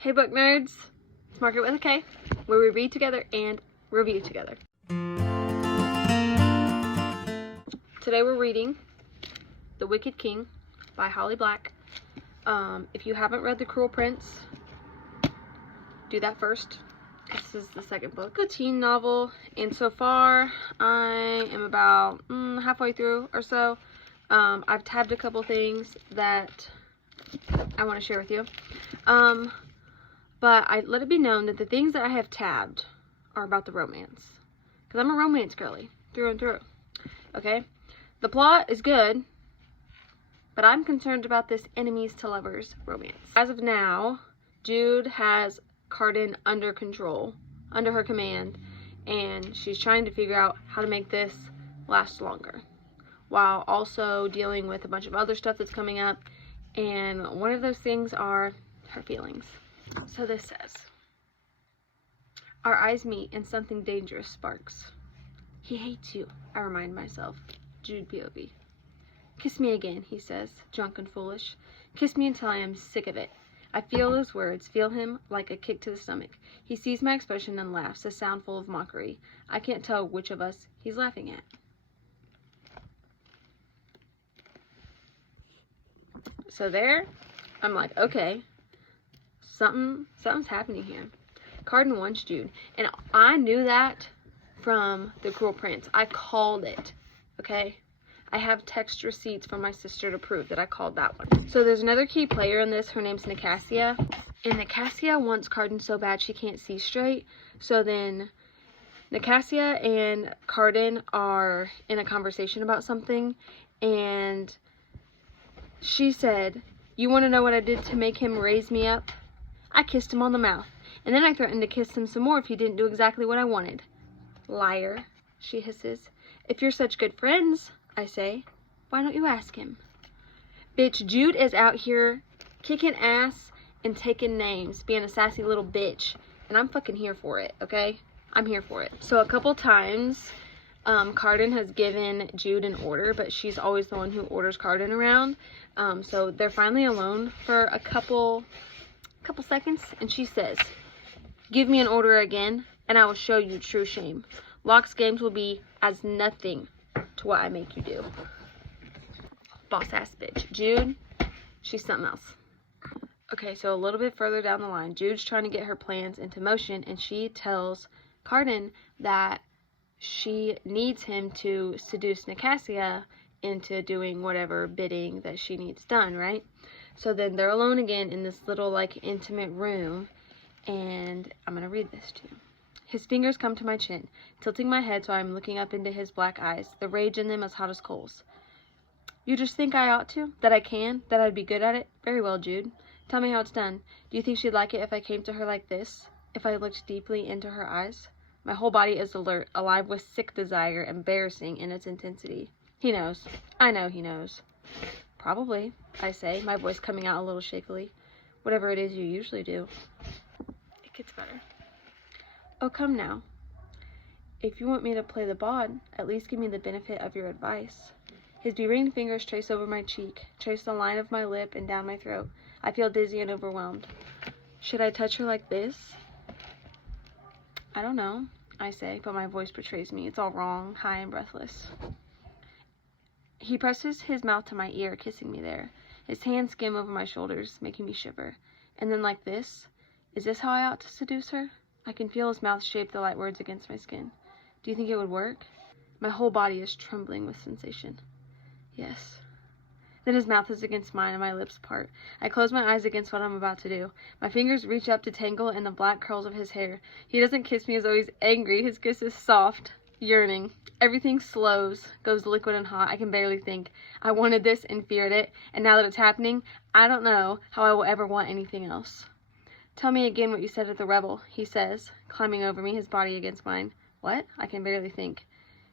Hey book nerds, it's Margaret with a K, where we read together and review together. Today we're reading The Wicked King by Holly Black. If you haven't read The Cruel Prince, do that first. This is the second book. A teen novel, and so far I am about halfway through or so. I've tabbed a couple things that I want to share with you. But I let it be known that the things that I have tabbed are about the romance. Because I'm a romance girly, through and through. Okay? The plot is good, but I'm concerned about this enemies to lovers romance. As of now, Jude has Cardan under control, under her command, and she's trying to figure out how to make this last longer, while also dealing with a bunch of other stuff that's coming up, and one of those things are her feelings. So this says, our eyes meet and something dangerous sparks. He hates you, I remind myself. Jude POV. Kiss me again, he says, drunk and foolish. Kiss me until I am sick of it. I feel those words, feel him like a kick to the stomach. He sees my expression and laughs, a sound full of mockery. I can't tell which of us he's laughing at. So there, I'm like, okay, something's happening here. Cardan wants Jude, and I knew that from The Cruel Prince. I called it, okay? I have text receipts from my sister to prove that I called that one. So there's another key player in this. Her name's Nicasia. And Nicasia wants Cardan so bad she can't see straight. So then Nicasia and Cardan are in a conversation about something. And she said, you want to know what I did to make him raise me up? I kissed him on the mouth. And then I threatened to kiss him some more if he didn't do exactly what I wanted. Liar, she hisses. If you're such good friends, I say, why don't you ask him? Bitch, Jude is out here kicking ass and taking names, being a sassy little bitch. And I'm fucking here for it, okay? I'm here for it. So a couple times, Cardan has given Jude an order, but she's always the one who orders Cardan around. So they're finally alone for a couple seconds, and she says, give me an order again, and I will show you true shame. Locke's games will be as nothing to what I make you do. Boss ass bitch. Jude, she's something else. Okay, so a little bit further down the line, Jude's trying to get her plans into motion, and she tells Cardan that she needs him to seduce Nicasia into doing whatever bidding that she needs done, right? So then they're alone again in this little, like, intimate room, and I'm gonna read this to you. His fingers come to my chin, tilting my head so I'm looking up into his black eyes, the rage in them as hot as coals. You just think I ought to? That I can? That I'd be good at it? Very well, Jude. Tell me how it's done. Do you think she'd like it if I came to her like this? If I looked deeply into her eyes? My whole body is alert, alive with sick desire, embarrassing in its intensity. He knows. I know he knows. Probably, I say, my voice coming out a little shakily. Whatever it is you usually do. It gets better. Oh, come now. If you want me to play the bawd, at least give me the benefit of your advice. His be-ringed fingers trace over my cheek, trace the line of my lip and down my throat. I feel dizzy and overwhelmed. Should I touch her like this? I don't know, I say, but my voice betrays me. It's all wrong, high and breathless. He presses his mouth to my ear, kissing me there. His hands skim over my shoulders, making me shiver. And then like this? Is this how I ought to seduce her? I can feel his mouth shape the light words against my skin. Do you think it would work? My whole body is trembling with sensation. Yes. Then his mouth is against mine and my lips part. I close my eyes against what I'm about to do. My fingers reach up to tangle in the black curls of his hair. He doesn't kiss me as though he's angry. His kiss is soft, yearning. Everything slows, goes liquid and hot. I can barely think. I wanted this and feared it, and now that it's happening, I don't know how I will ever want anything else. Tell me again what you said at the Rebel, he says, climbing over me, his body against mine. What? I can barely think.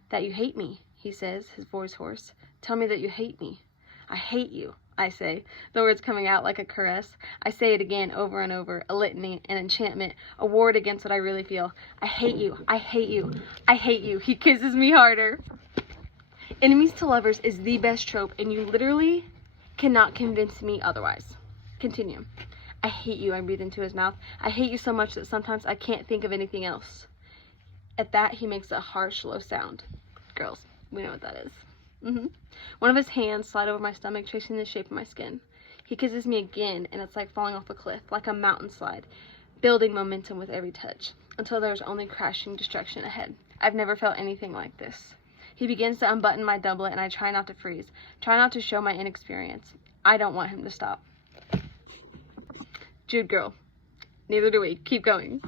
That you hate me, he says, his voice hoarse. Tell me that you hate me. I hate you, I say, the words coming out like a caress. I say it again over and over, a litany, an enchantment, a ward against what I really feel. I hate you, I hate you, I hate you. He kisses me harder. Enemies to lovers is the best trope, and you literally cannot convince me otherwise. Continue. I hate you, I breathe into his mouth. I hate you so much that sometimes I can't think of anything else. At that, he makes a harsh, low sound. Girls, we know what that is. One of his hands slide over my stomach, tracing the shape of my skin. He kisses me again, and it's like falling off a cliff, like a mountain slide, building momentum with every touch, until there's only crashing destruction ahead. I've never felt anything like this. He begins to unbutton my doublet, and I try not to freeze, try not to show my inexperience. I don't want him to stop. Jude girl, neither do we. Keep going.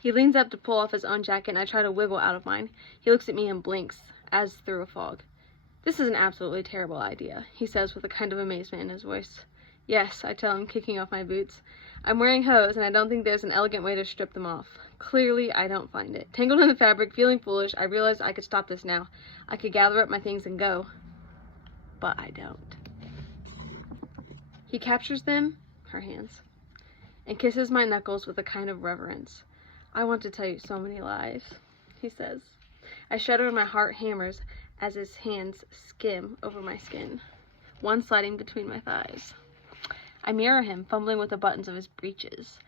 He leans up to pull off his own jacket, and I try to wiggle out of mine. He looks at me and blinks, as through a fog. This is an absolutely terrible idea, he says with a kind of amazement in his voice. Yes, I tell him, kicking off my boots. I'm wearing hose, and I don't think there's an elegant way to strip them off. Clearly, I don't find it. Tangled in the fabric, feeling foolish, I realize I could stop this now. I could gather up my things and go. But I don't. He captures them, her hands, and kisses my knuckles with a kind of reverence. I want to tell you so many lies, he says. I shudder and my heart hammers as his hands skim over my skin, one sliding between my thighs. I mirror him, fumbling with the buttons of his breeches.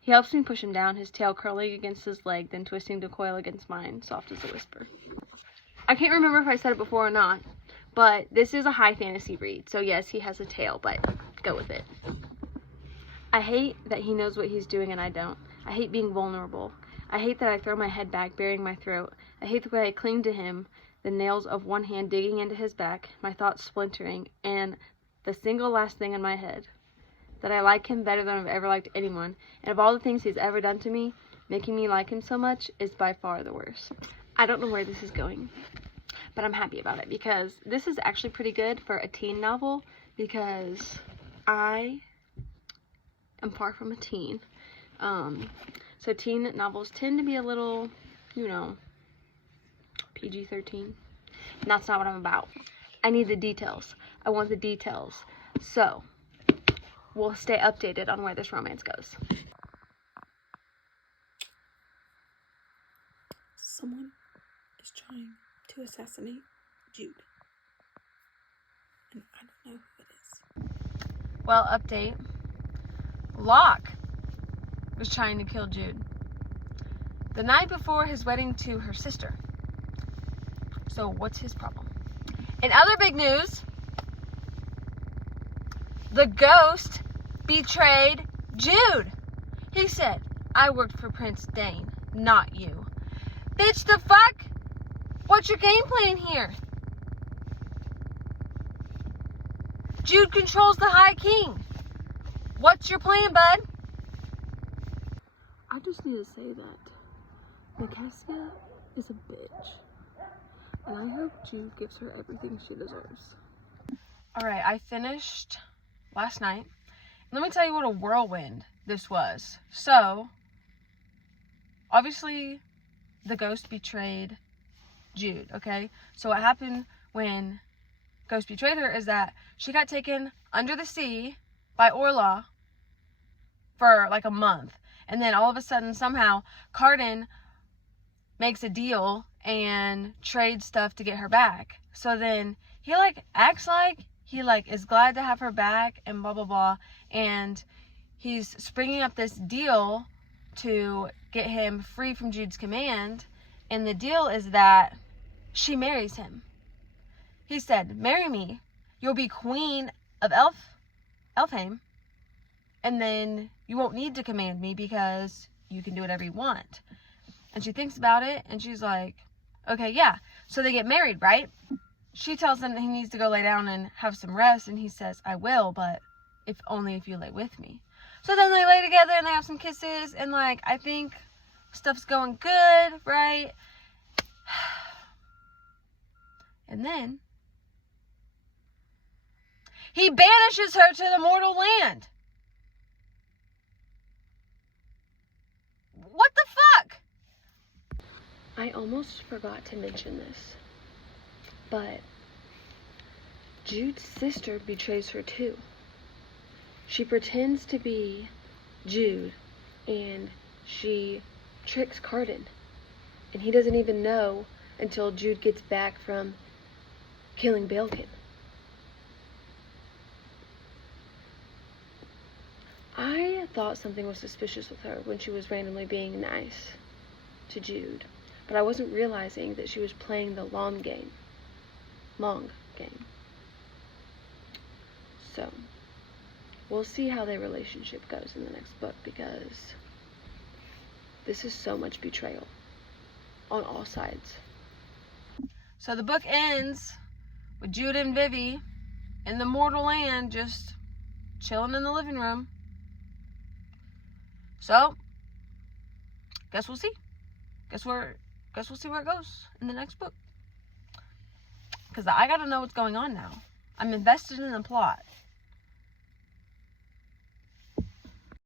He helps me push him down, his tail curling against his leg, then twisting to coil against mine, soft as a whisper. I can't remember if I said it before or not, but this is a high fantasy read, so yes, he has a tail, but go with it. I hate that he knows what he's doing and I don't. I hate being vulnerable. I hate that I throw my head back, burying my throat. I hate the way I cling to him, the nails of one hand digging into his back, my thoughts splintering, and the single last thing in my head, that I like him better than I've ever liked anyone, and of all the things he's ever done to me, making me like him so much is by far the worst. I don't know where this is going, but I'm happy about it, because this is actually pretty good for a teen novel, because I am far from a teen. So teen novels tend to be a little, PG-13. And that's not what I'm about. I need the details. I want the details. So, we'll stay updated on where this romance goes. Someone is trying to assassinate Jude. And I don't know who it is. Well, update. Locke was trying to kill Jude the night before his wedding to her sister. So what's his problem? In other big news, the ghost betrayed Jude. He said, I worked for Prince Dane, not you. Bitch, the fuck? What's your game plan here? Jude controls the High King. What's your plan, bud? I just need to say that Nicasia is a bitch. And I hope Jude gives her everything she deserves. Alright, I finished last night. Let me tell you what a whirlwind this was. So, obviously, the ghost betrayed Jude, okay? So what happened when Ghost betrayed her is that she got taken under the sea by Orla for like a month. And then all of a sudden, somehow, Cardan makes a deal and trades stuff to get her back. So then he acts like he is glad to have her back and blah, blah, blah. And he's springing up this deal to get him free from Jude's command. And the deal is that she marries him. He said, marry me. You'll be queen of Elfhame. And then you won't need to command me because you can do whatever you want. And she thinks about it and she's like, okay, yeah. So they get married, right? She tells him that he needs to go lay down and have some rest. And he says, I will, but only if you lay with me. So then they lay together and they have some kisses. And I think stuff's going good, right? And then he banishes her to the mortal land. What the fuck? I almost forgot to mention this, but Jude's sister betrays her too. She pretends to be Jude, and she tricks Cardan, and he doesn't even know until Jude gets back from killing Baelkin. I thought something was suspicious with her when she was randomly being nice to Jude. But I wasn't realizing that she was playing the long game. So, we'll see how their relationship goes in the next book, because this is so much betrayal on all sides. So the book ends with Jude and Vivi in the mortal land, just chilling in the living room. So, guess we'll see. Guess we'll see where it goes in the next book. Because I gotta know what's going on now. I'm invested in the plot.